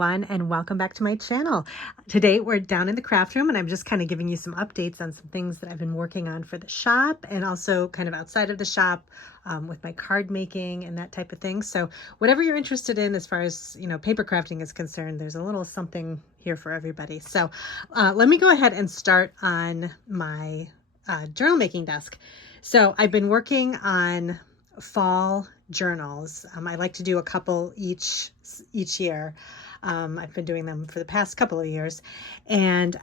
everyone, and welcome back to my channel. Today we're down in the craft room and I'm just kind of giving you some updates on some things that I've been working on for the shop and also kind of outside of the shop with my card making and that type of thing. So whatever you're interested in as far as, paper crafting is concerned, there's a little something here for everybody. So let me go ahead and start on my journal making desk. So I've been working on fall journals. I like to do a couple each year. I've been doing them for the past couple of years. And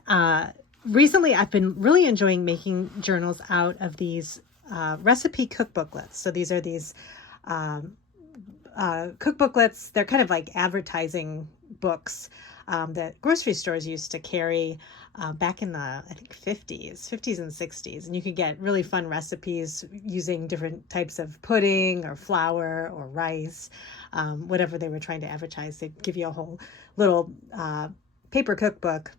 recently I've been really enjoying making journals out of these recipe cookbooklets. So these are these cookbooklets. They're kind of like advertising books that grocery stores used to carry back in the, I think, 50s and 60s. And you could get really fun recipes using different types of pudding or flour or rice, whatever they were trying to advertise. They'd give you a whole little paper cookbook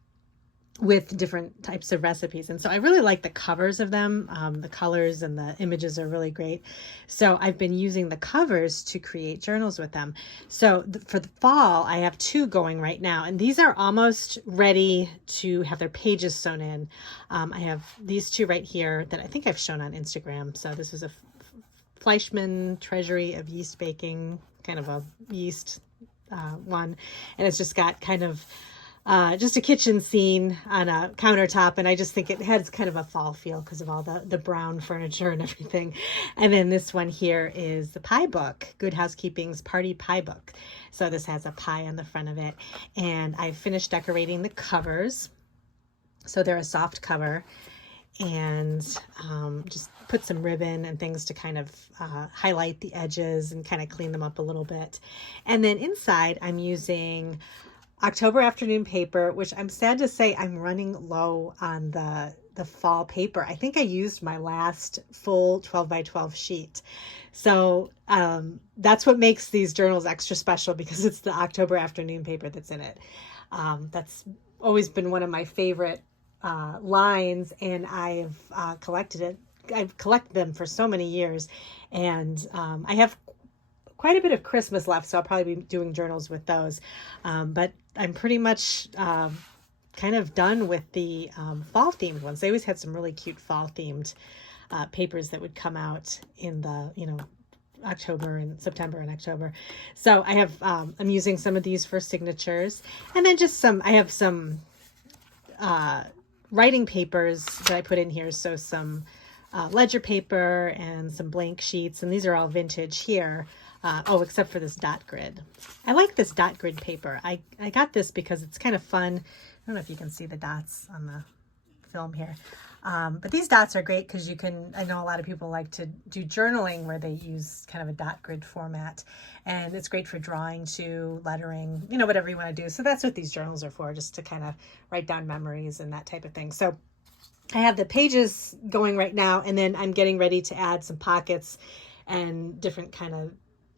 with different types of recipes. And so I really like the covers of them. The colors and the images are really great. So I've been using the covers to create journals with them. So for the fall, I have two going right now, and these are almost ready to have their pages sewn in. I have these two right here that I think I've shown on Instagram. So this is a Fleischmann Treasury of Yeast Baking, kind of a yeast one. And it's just got kind of just a kitchen scene on a countertop, and I just think it has kind of a fall feel because of all the brown furniture and everything. And then this one here is the pie book, Good Housekeeping's Party Pie Book. So this has a pie on the front of it, and I finished decorating the covers. So they're a soft cover, and just put some ribbon and things to kind of highlight the edges and kind of clean them up a little bit. And then inside I'm using October afternoon paper, which I'm sad to say I'm running low on the fall paper. I think I used my last full 12 by 12 sheet. So that's what makes these journals extra special, because it's the October afternoon paper that's in it. That's always been one of my favorite lines, and I've collected it. I've collected them for so many years, and I have quite a bit of Christmas left, so I'll probably be doing journals with those. But I'm pretty much kind of done with the fall themed ones. They always had some really cute fall themed papers that would come out in the, October and September and October. So I have, I'm using some of these for signatures, and then just I have some writing papers that I put in here. So some ledger paper and some blank sheets, and these are all vintage here. Except for this dot grid. I like this dot grid paper. I got this because it's kind of fun. I don't know if you can see the dots on the film here. But these dots are great because I know a lot of people like to do journaling where they use kind of a dot grid format. And it's great for drawing too, lettering, whatever you want to do. So that's what these journals are for, just to kind of write down memories and that type of thing. So I have the pages going right now, and then I'm getting ready to add some pockets and different kind of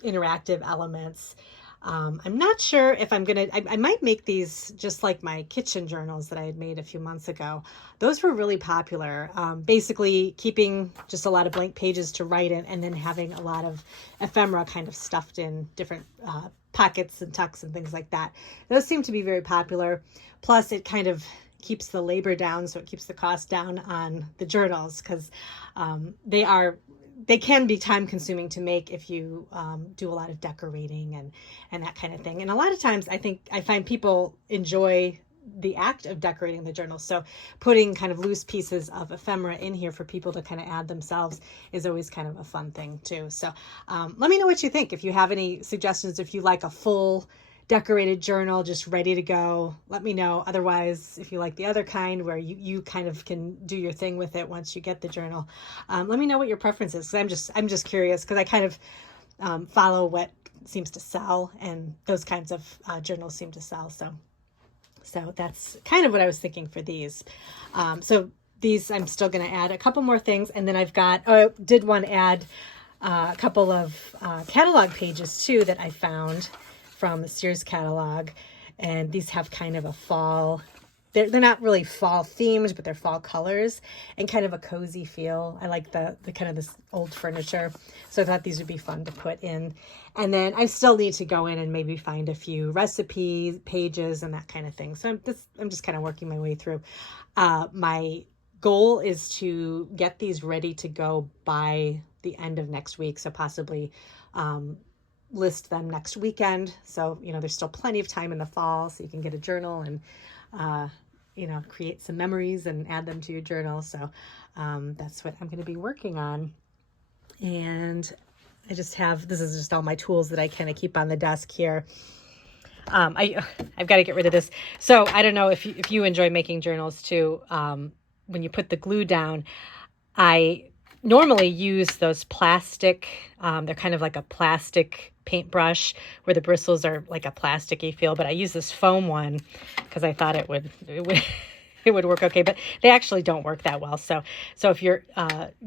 interactive elements. I'm not sure if I'm gonna, I might make these just like my kitchen journals that I had made a few months ago. Those were really popular. Basically keeping just a lot of blank pages to write in, and then having a lot of ephemera kind of stuffed in different pockets and tucks and things like that. Those seem to be very popular. Plus it kind of keeps the labor down, so it keeps the cost down on the journals, because they can be time consuming to make if you do a lot of decorating and that kind of thing. And a lot of times I find people enjoy the act of decorating the journal. So putting kind of loose pieces of ephemera in here for people to kind of add themselves is always kind of a fun thing too. So let me know what you think. If you have any suggestions, if you like a full decorated journal just ready to go, let me know. Otherwise, if you like the other kind where you kind of can do your thing with it once you get the journal, let me know what your preference is, because I'm just curious, because I kind of follow what seems to sell, and those kinds of journals seem to sell. So that's kind of what I was thinking for these. So these, I'm still going to add a couple more things, and then I did want to add a couple of catalog pages too that I found from the Sears catalog, and these have kind of a fall they're not really fall themed, but they're fall colors and kind of a cozy feel. I like the kind of this old furniture. So I thought these would be fun to put in. And then I still need to go in and maybe find a few recipe pages and that kind of thing. So I'm just kind of working my way through. My goal is to get these ready to go by the end of next week. So possibly list them next weekend. So, there's still plenty of time in the fall, so you can get a journal and, create some memories and add them to your journal. So that's what I'm going to be working on. And I just have, this is just all my tools that I kind of keep on the desk here. I've got to get rid of this. So I don't know if you enjoy making journals too. When you put the glue down, I normally use those plastic, they're kind of like a plastic paintbrush where the bristles are like a plasticky feel, but I use this foam one because I thought it would it would work okay, but they actually don't work that well. So if you're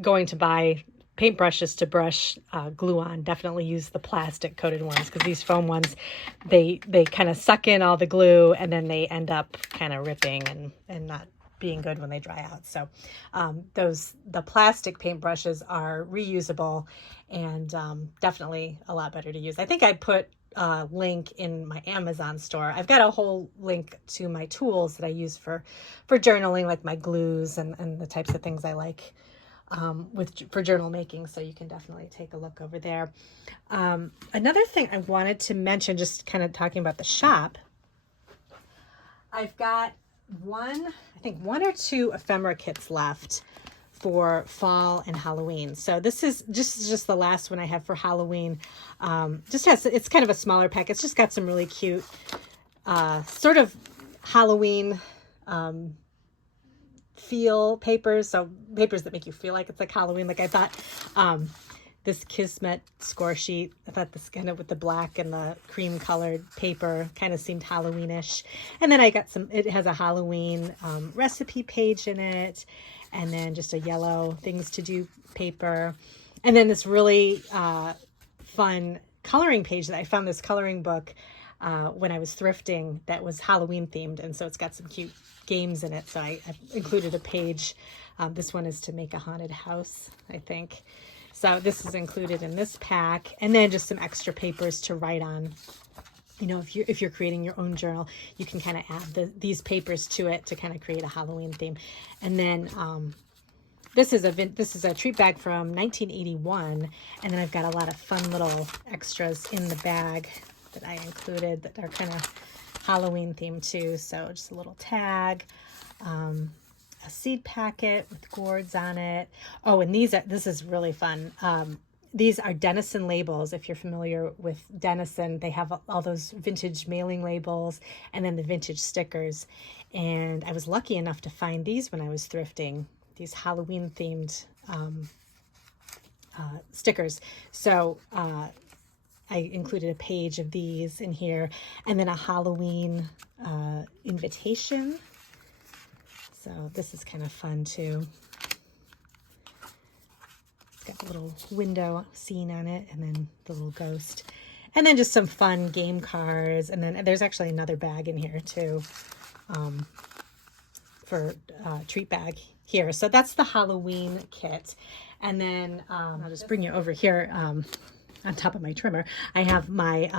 going to buy paintbrushes to brush glue on, definitely use the plastic coated ones, because these foam ones, they kind of suck in all the glue and then they end up kind of ripping and not being good when they dry out. So the plastic paintbrushes are reusable and definitely a lot better to use. I think I put a link in my Amazon store. I've got a whole link to my tools that I use for journaling, like my glues and the types of things I like for journal making. So you can definitely take a look over there. Another thing I wanted to mention, just kind of talking about the shop, I've got one or two ephemera kits left for fall and Halloween. So this is just the last one I have for Halloween. It's kind of a smaller pack. It's just got some really cute sort of Halloween feel papers. So papers that make you feel like it's like Halloween. Like I thought this Kismet score sheet, I thought this kind of with the black and the cream colored paper kind of seemed Halloweenish. And then I got it has a Halloween recipe page in it, and then just a yellow things to do paper. And then this really fun coloring page that I found, this coloring book when I was thrifting that was Halloween themed. And so it's got some cute games in it. So I included a page. This one is to make a haunted house, I think. So this is included in this pack, and then just some extra papers to write on. If you're creating your own journal, you can kind of add these papers to it to kind of create a Halloween theme. And then this is a treat bag from 1981, and then I've got a lot of fun little extras in the bag that I included that are kind of Halloween themed too. So just a little tag. A seed packet with gourds on it. Oh, and this is really fun. These are Denison labels. If you're familiar with Denison, they have all those vintage mailing labels and then the vintage stickers. And I was lucky enough to find these when I was thrifting, these Halloween themed stickers. So I included a page of these in here, and then a Halloween invitation. So this is kind of fun too. It's got a little window scene on it, and then the little ghost. And then just some fun game cards. And then there's actually another bag in here too for treat bag here. So that's the Halloween kit. And then I'll just bring you over here on top of my trimmer. I have my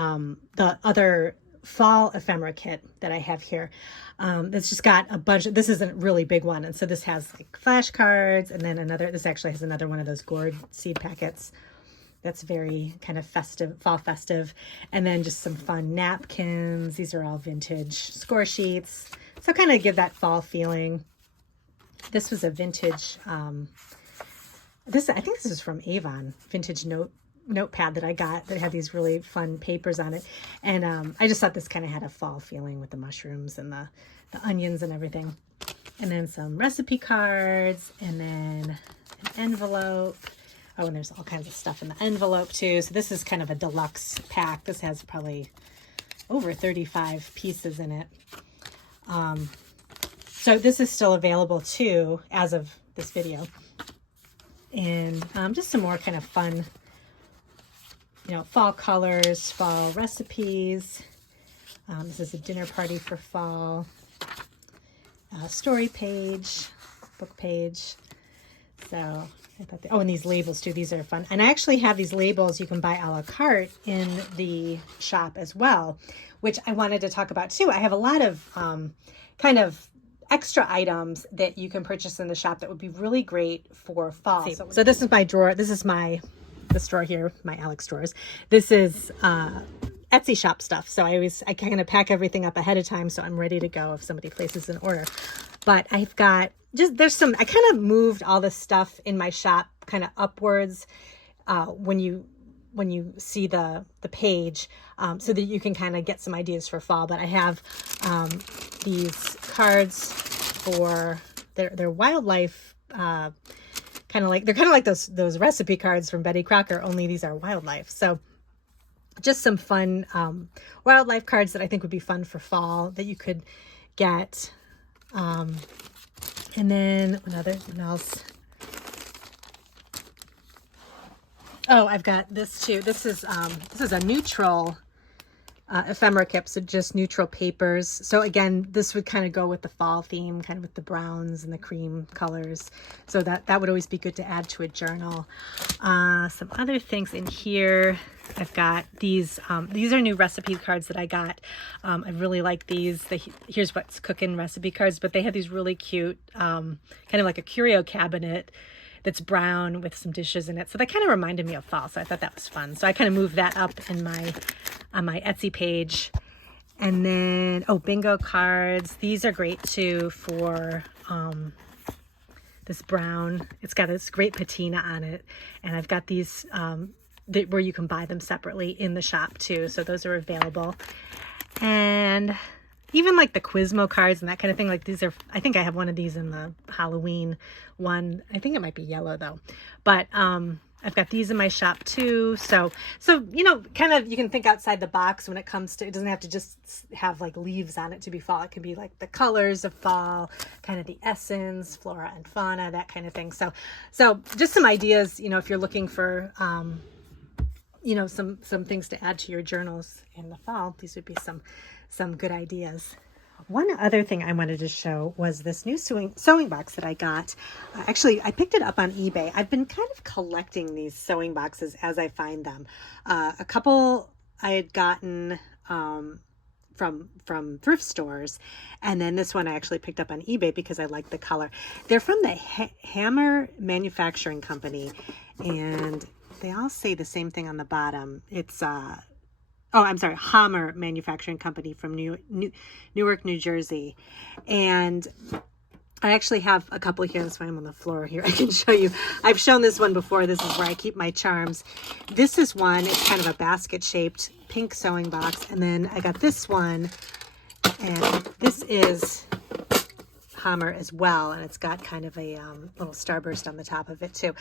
the other fall ephemera kit that I have here. That's just got a bunch this is a really big one. And so this has like flashcards, and then this actually has another one of those gourd seed packets. That's very kind of festive, fall festive. And then just some fun napkins. These are all vintage score sheets. So kind of give that fall feeling. This was a vintage, I think this is from Avon, vintage notepad that I got that had these really fun papers on it. And I just thought this kind of had a fall feeling with the mushrooms and the onions and everything. And then some recipe cards, and then an envelope. Oh, and there's all kinds of stuff in the envelope too. So this is kind of a deluxe pack. This has probably over 35 pieces in it. So this is still available too as of this video. And just some more kind of fun, fall colors, fall recipes. This is a dinner party for fall. story page, book page. So I thought, and these labels too. These are fun. And I actually have these labels you can buy a la carte in the shop as well, which I wanted to talk about too. I have a lot of kind of extra items that you can purchase in the shop that would be really great for fall. So this is my drawer. This is this drawer here, my Alex drawers. This is Etsy shop stuff. So I kind of pack everything up ahead of time so I'm ready to go if somebody places an order. But I've got I kind of moved all this stuff in my shop kind of upwards when you see the page so that you can kind of get some ideas for fall. But I have these cards for their wildlife, they're kind of like those recipe cards from Betty Crocker, only these are wildlife. So just some fun wildlife cards that I think would be fun for fall that you could get. And then what else? Oh, I've got this too. This is a neutral ephemera kit, so just neutral papers. So again, this would kind of go with the fall theme, kind of with the browns and the cream colors. So that would always be good to add to a journal. Some other things in here. I've got these. These are new recipe cards that I got. I really like these. Here's what's cooking recipe cards, but they have these really cute, kind of like a curio cabinet that's brown with some dishes in it. So that kind of reminded me of fall. So I thought that was fun. So I kind of moved that up on my Etsy page. And then, bingo cards. These are great too for this brown. It's got this great patina on it. And I've got these where you can buy them separately in the shop too. So those are available. And even like the Quizmo cards and that kind of thing, like these are, I think I have one of these in the Halloween one. I think it might be yellow though, but I've got these in my shop too. So kind of, you can think outside the box when it comes to, it doesn't have to just have like leaves on it to be fall. It could be like the colors of fall, kind of the essence, flora and fauna, that kind of thing. So just some ideas, if you're looking for, some things to add to your journals in the fall, these would be some good ideas. One other thing I wanted to show was this new sewing box that I got. Actually, I picked it up on eBay. I've been kind of collecting these sewing boxes as I find them. A couple I had gotten from thrift stores, and then this one I actually picked up on eBay because I like the color. They're from the Hammer Manufacturing Company, and they all say the same thing on the bottom. It's Hammer Manufacturing Company from Newark, New Jersey. And I actually have a couple here. That's why I'm on the floor here. I can show you. I've shown this one before. This is where I keep my charms. This is one. It's kind of a basket-shaped pink sewing box. And then I got this one. And this is Hammer as well. And it's got kind of a little starburst on the top of it too.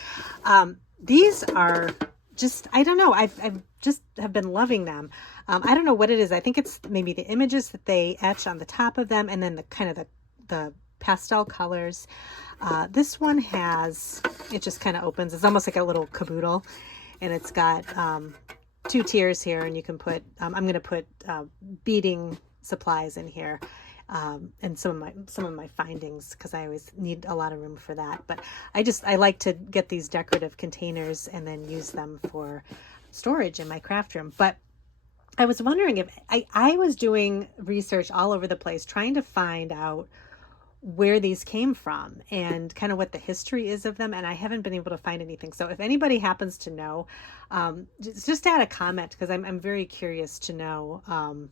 These are just, I don't know, I've just have been loving them. I don't know what it is. I think it's maybe the images that they etch on the top of them, and then the kind of the pastel colors. This one it just kind of opens. It's almost like a little caboodle, and it's got 2 tiers here, and you can put, I'm going to put beading supplies in here. And some of my findings, because I always need a lot of room for that. But I like to get these decorative containers and then use them for storage in my craft room. But I was wondering if I was doing research all over the place trying to find out where these came from and kind of what the history is of them, and I haven't been able to find anything. So if anybody happens to know, just add a comment, because I'm very curious to know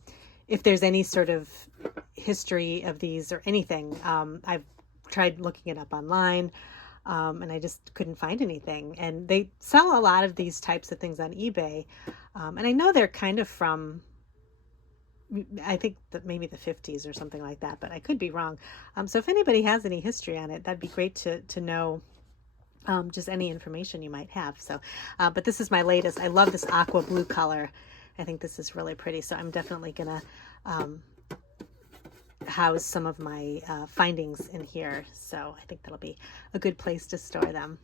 if there's any sort of history of these or anything. I've tried looking it up online, and I just couldn't find anything. And they sell a lot of these types of things on eBay. And I know they're kind of from, I think that maybe the 50s or something like that, but I could be wrong. So if anybody has any history on it, that'd be great to know. Just any information you might have. So, but this is my latest. I love this aqua blue color. I think this is really pretty. So I'm definitely going to house some of my findings in here. So I think that'll be a good place to store them.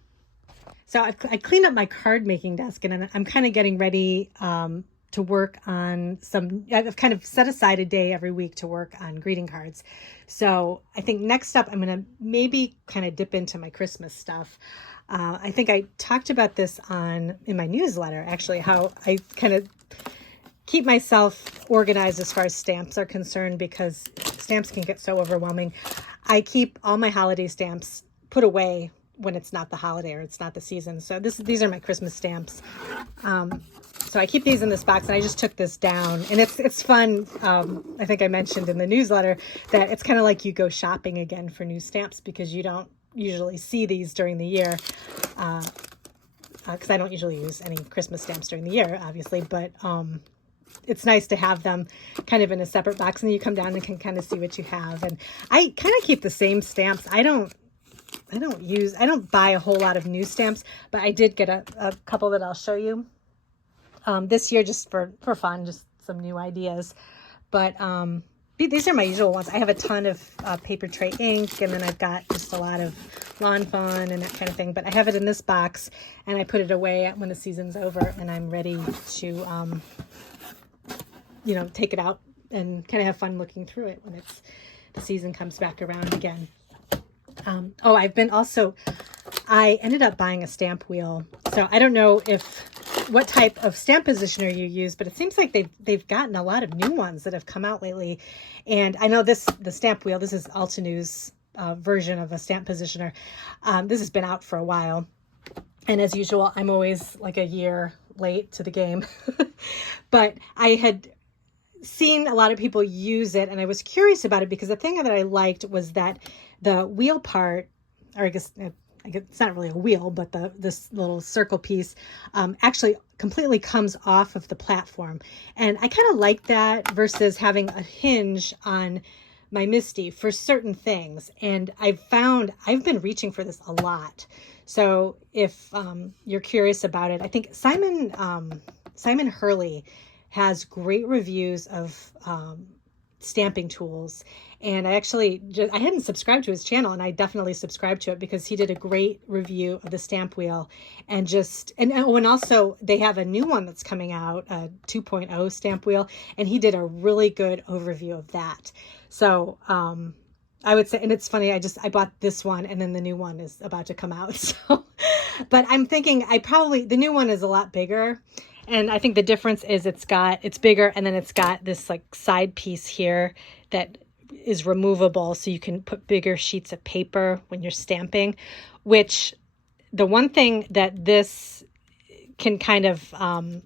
So I cleaned up my card making desk, and I'm kind of getting ready to work on I've kind of set aside a day every week to work on greeting cards. So I think next up, I'm going to maybe kind of dip into my Christmas stuff. I think I talked about this in my newsletter, actually, how I kind of keep myself organized as far as stamps are concerned, because stamps can get so overwhelming. I keep all my holiday stamps put away when it's not the holiday or it's not the season. So these are my Christmas stamps. So I keep these in this box, and I just took this down, and it's fun. I think I mentioned in the newsletter that it's kind of like you go shopping again for new stamps, because you don't usually see these during the year. Because I don't usually use any Christmas stamps during the year, obviously, but it's nice to have them kind of in a separate box, and then you come down and can kind of see what you have. And I kind of keep the same stamps. I don't buy a whole lot of new stamps, but I did get a couple that I'll show you this year, just for fun, just some new ideas. But these are my usual ones. I have a ton of paper tray ink, and then I've got just a lot of Lawn Fun and that kind of thing. But I have it in this box, and I put it away when the season's over, and I'm ready to take it out and kind of have fun looking through it when the season comes back around again. I ended up buying a stamp wheel. So I don't know what type of stamp positioner you use, but it seems like they've gotten a lot of new ones that have come out lately. And I know the stamp wheel, this is Altenews version of a stamp positioner. This has been out for a while. And as usual, I'm always like a year late to the game. But I had seen a lot of people use it, and I was curious about it, because the thing that I liked was that the wheel part, or I guess it's not really a wheel, but this little circle piece actually completely comes off of the platform. And I kind of like that versus having a hinge on my Misty for certain things. And I've been reaching for this a lot. So if you're curious about it, I think Simon Hurley has great reviews of stamping tools. And I hadn't subscribed to his channel, and I definitely subscribed to it, because he did a great review of the stamp wheel. And also they have a new one that's coming out, a 2.0 stamp wheel, and he did a really good overview of that. So I would say, and it's funny, I bought this one, and then the new one is about to come out. So, but I'm thinking the new one is a lot bigger. And I think the difference is it's bigger, and then it's got this like side piece here that is removable, so you can put bigger sheets of paper when you're stamping, which the one thing that this can kind of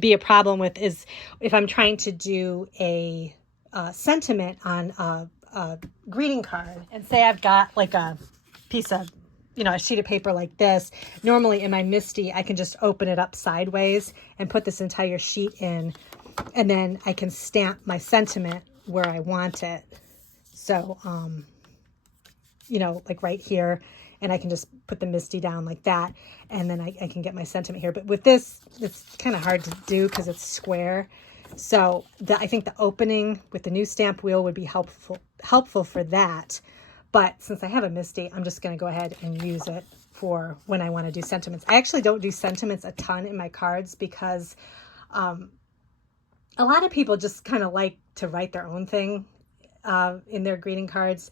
be a problem with is if I'm trying to do a sentiment on a greeting card, and say I've got like a piece of a sheet of paper like this. Normally in my Misty, I can just open it up sideways and put this entire sheet in, and then I can stamp my sentiment where I want it. So, like right here, and I can just put the Misty down like that, and then I can get my sentiment here. But with this, it's kind of hard to do because it's square. So I think the opening with the new stamp wheel would be helpful for that. But since I have a Misty, I'm just going to go ahead and use it for when I want to do sentiments. I actually don't do sentiments a ton in my cards, because a lot of people just kind of like to write their own thing in their greeting cards.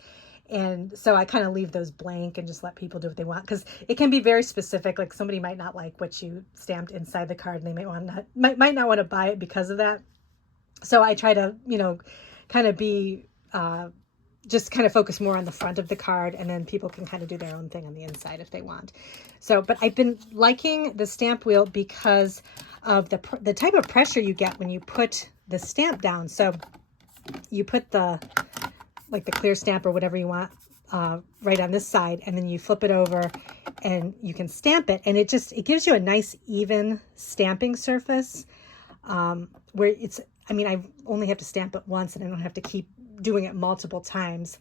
And so I kind of leave those blank and just let people do what they want, because it can be very specific. Like somebody might not like what you stamped inside the card, and they might not want to buy it because of that. So I try to, kind of be just kind of focus more on the front of the card, and then people can kind of do their own thing on the inside if they want. So, but I've been liking the stamp wheel because of the type of pressure you get when you put the stamp down. So you put the clear stamp or whatever you want right on this side, and then you flip it over and you can stamp it, and it gives you a nice even stamping surface where I only have to stamp it once, and I don't have to keep doing it multiple times.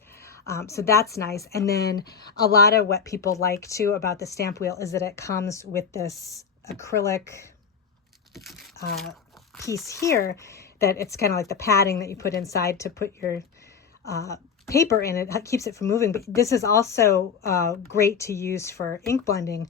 So that's nice. And then a lot of what people like too about the stamp wheel is that it comes with this acrylic piece here, that it's kind of like the padding that you put inside to put your paper in. It keeps it from moving. But this is also great to use for ink blending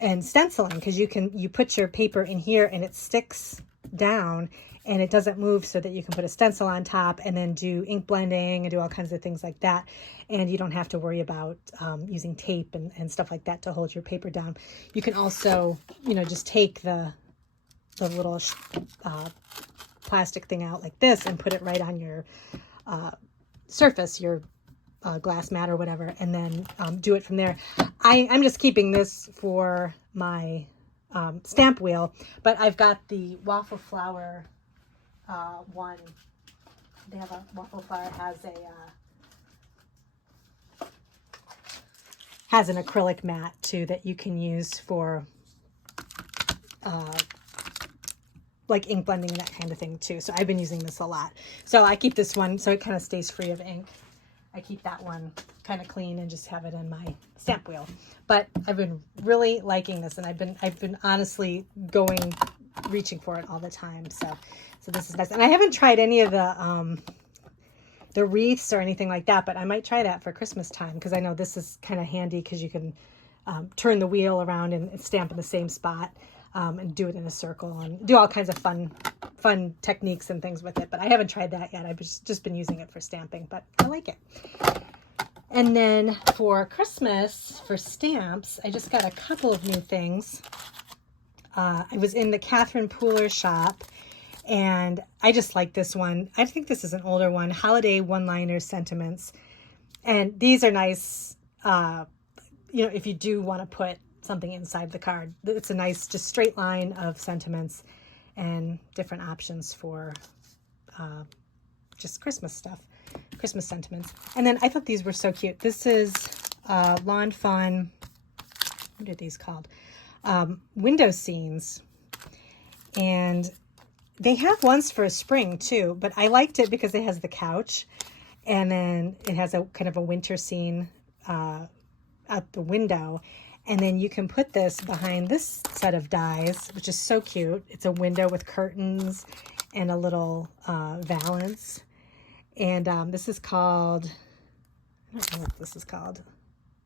and stenciling, because you put your paper in here and it sticks down and it doesn't move, so that you can put a stencil on top and then do ink blending and do all kinds of things like that. And you don't have to worry about using tape and stuff like that to hold your paper down. You can also, just take the little plastic thing out like this and put it right on your surface, your glass mat or whatever, and then do it from there. I'm just keeping this for my stamp wheel, but I've got the waffle flower one. They have a waffle flower has an acrylic mat too that you can use for like ink blending and that kind of thing too. So I've been using this a lot. So I keep this one so it kind of stays free of ink. I keep that one kind of clean and just have it in my stamp wheel. But I've been really liking this, and I've been honestly reaching for it all the time. So this is nice. And I haven't tried any of the wreaths or anything like that, but I might try that for Christmas time, because I know this is kind of handy because you can turn the wheel around and stamp in the same spot, and do it in a circle and do all kinds of fun techniques and things with it. But I haven't tried that yet. I've just been using it for stamping, but I like it. And then for Christmas, for stamps, I just got a couple of new things. I was in the Catherine Pooler shop, and I just like this one. I think this is an older one, Holiday One-Liner Sentiments. And these are nice, if you do want to put something inside the card. It's a nice, just straight line of sentiments and different options for just Christmas stuff, Christmas sentiments. And then I thought these were so cute. This is Lawn Fawn, what are these called? Window scenes. And they have ones for a spring too, but I liked it because it has the couch, and then it has a kind of a winter scene out the window. And then you can put this behind this set of dies, which is so cute. It's a window with curtains and a little valance. And this is called, I don't know what this is called.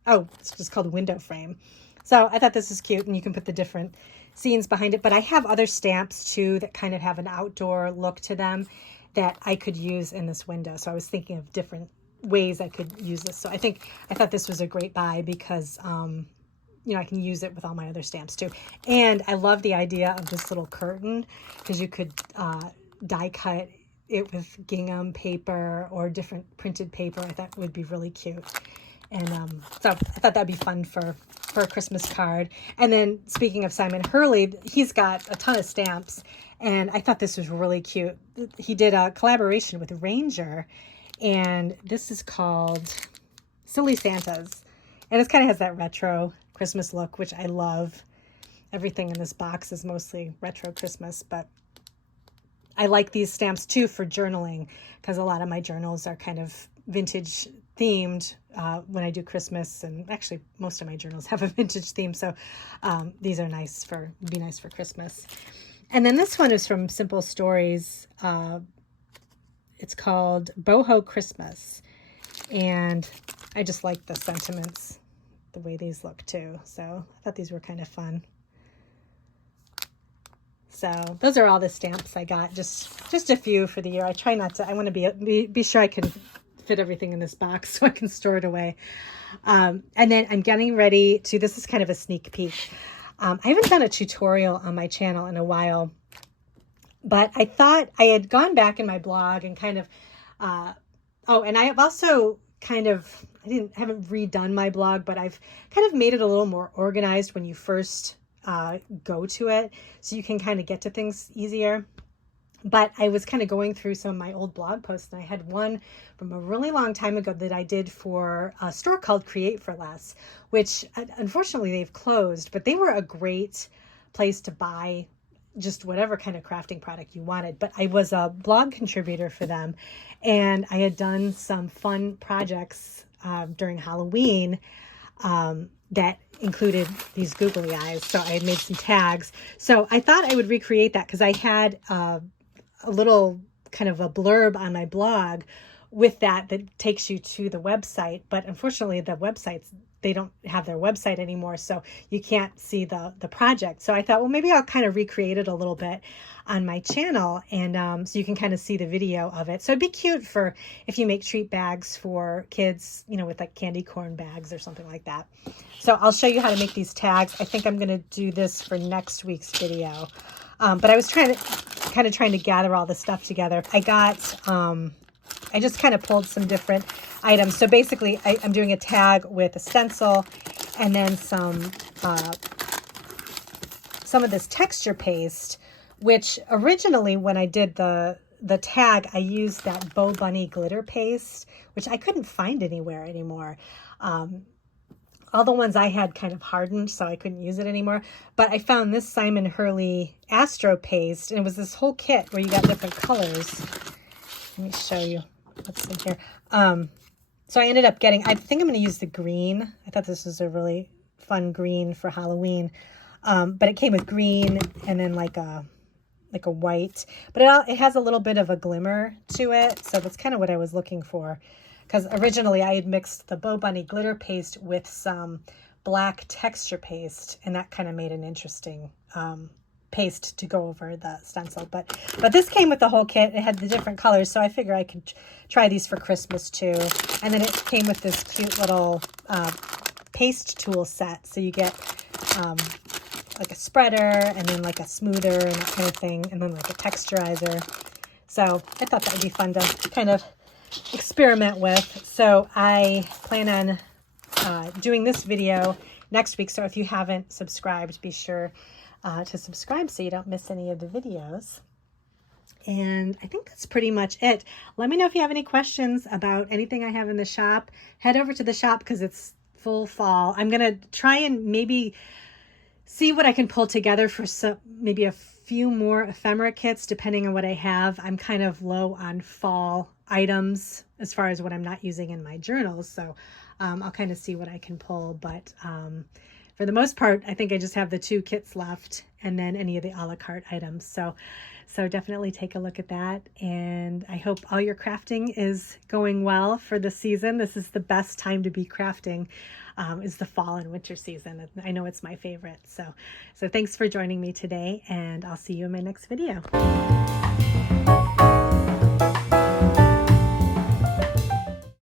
Oh, it's just called Window Frame. So I thought this is cute, and you can put the different scenes behind it. But I have other stamps too that kind of have an outdoor look to them that I could use in this window. So I was thinking of different ways I could use this. So I thought this was a great buy because I can use it with all my other stamps too. And I love the idea of this little curtain, because you could die cut it with gingham paper or different printed paper. I thought would be really cute. And so I thought that'd be fun for a Christmas card. And then speaking of Simon Hurley, he's got a ton of stamps, and I thought this was really cute. He did a collaboration with Ranger, and this is called Silly Santas. And it kind of has that retro Christmas look, which I love. Everything in this box is mostly retro Christmas, but I like these stamps too for journaling, because a lot of my journals are kind of vintage themed when I do Christmas, and actually most of my journals have a vintage theme, so these are would be nice for Christmas. And then this one is from Simple Stories. It's called Boho Christmas, and I just like the sentiments, the way these look too. So I thought these were kind of fun. So those are all the stamps I got, just a few for the year. I try not to, I want to be sure I can fit everything in this box so I can store it away. And then I'm getting ready to, this is kind of a sneak peek. I haven't done a tutorial on my channel in a while, but I thought I had gone back in my blog and kind of, and I have also kind of, haven't redone my blog, but I've kind of made it a little more organized when you first go to it, so you can kind of get to things easier. But I was kind of going through some of my old blog posts, and I had one from a really long time ago that I did for a store called Create for Less, which unfortunately they've closed, but they were a great place to buy just whatever kind of crafting product you wanted. But I was a blog contributor for them, and I had done some fun projects during Halloween that included these googly eyes. So I had made some tags. So I thought I would recreate that, because I had a little kind of a blurb on my blog with that takes you to the website. But unfortunately, the website's they don't have their website anymore, so you can't see the project. So I thought, well, maybe I'll kind of recreate it a little bit on my channel, and so you can kind of see the video of it. So it'd be cute for if you make treat bags for kids, you know, with like candy corn bags or something like that. So I'll show you how to make these tags. I think I'm going to do this for next week's video. But I was trying to gather all the stuff together. I just kind of pulled some different items. So basically, I'm doing a tag with a stencil and then some of this texture paste, which originally when I did the tag, I used that Bo Bunny glitter paste, which I couldn't find anywhere anymore. All the ones I had kind of hardened, so I couldn't use it anymore. But I found this Simon Hurley Astro paste, and it was this whole kit where you got different colors. Let me show you what's in here. So I ended up getting, I think I'm going to use the green. I thought this was a really fun green for Halloween. But it came with green and then like a white. But it has a little bit of a glimmer to it, so that's kind of what I was looking for. Because originally I had mixed the Bo Bunny glitter paste with some black texture paste, and that kind of made an interesting paste to go over the stencil. But this came with the whole kit. It had the different colors, so I figure I could try these for Christmas too. And then it came with this cute little paste tool set. So you get like a spreader and then like a smoother and that kind of thing, and then like a texturizer. So I thought that would be fun to kind of experiment with. So I plan on doing this video next week. So if you haven't subscribed, be sure to subscribe so you don't miss any of the videos. And I think that's pretty much it. Let me know if you have any questions about anything I have in the shop. Head over to the shop because it's full fall. I'm going to try and maybe see what I can pull together for maybe a few more ephemera kits, depending on what I have. I'm kind of low on fall items as far as what I'm not using in my journals. So I'll kind of see what I can pull. But for the most part, I think I just have the 2 kits left and then any of the a la carte items. So definitely take a look at that. And I hope all your crafting is going well for the season. This is the best time to be crafting, is the fall and winter season. I know it's my favorite. So thanks for joining me today, and I'll see you in my next video.